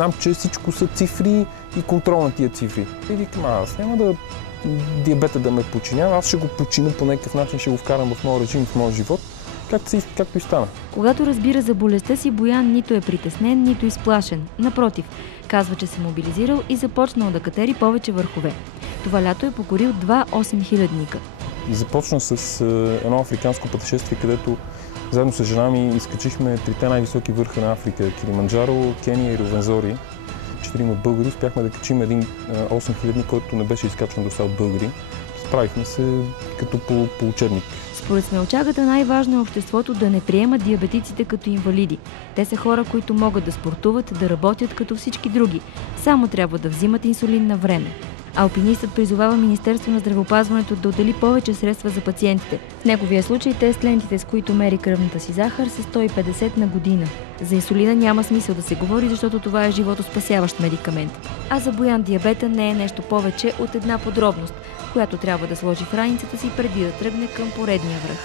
знам, че всичко са цифри и контрол на тия цифри. И викам, аз няма да диабета да ме подчинява, аз ще го подчиня по някакъв начин, ще го вкарам в моя режим, в моя живот, както и стана. Когато разбира за болестта си, Боян нито е притеснен, нито изплашен. Напротив, казва, че се мобилизирал и започнал да катери повече върхове. Това лято е покорил 2 8-хилядника. Започна с едно африканско пътешествие, където заедно с жена ми изкачихме 3 най-високи върха на Африка – Килиманджаро, Кения и Ровензори. 4 българи успяхме да качим един 8-хилядник, който не беше изкачван до сега от българи. Справихме се като по учебник. Според смелчагата най-важно е обществото да не приема диабетиците като инвалиди. Те са хора, които могат да спортуват, да работят като всички други. Само трябва да взимат инсулин на време. Алпинистът призовава Министерство на здравеопазването да отдели повече средства за пациентите. В неговия случай тест лентите, с които мери кръвната си захар, са 150 на година. За инсулина няма смисъл да се говори, защото това е животоспасяващ медикамент. А за Боян диабета не е нещо повече от една подробност, която трябва да сложи в раницата си преди да тръгне към поредния връх.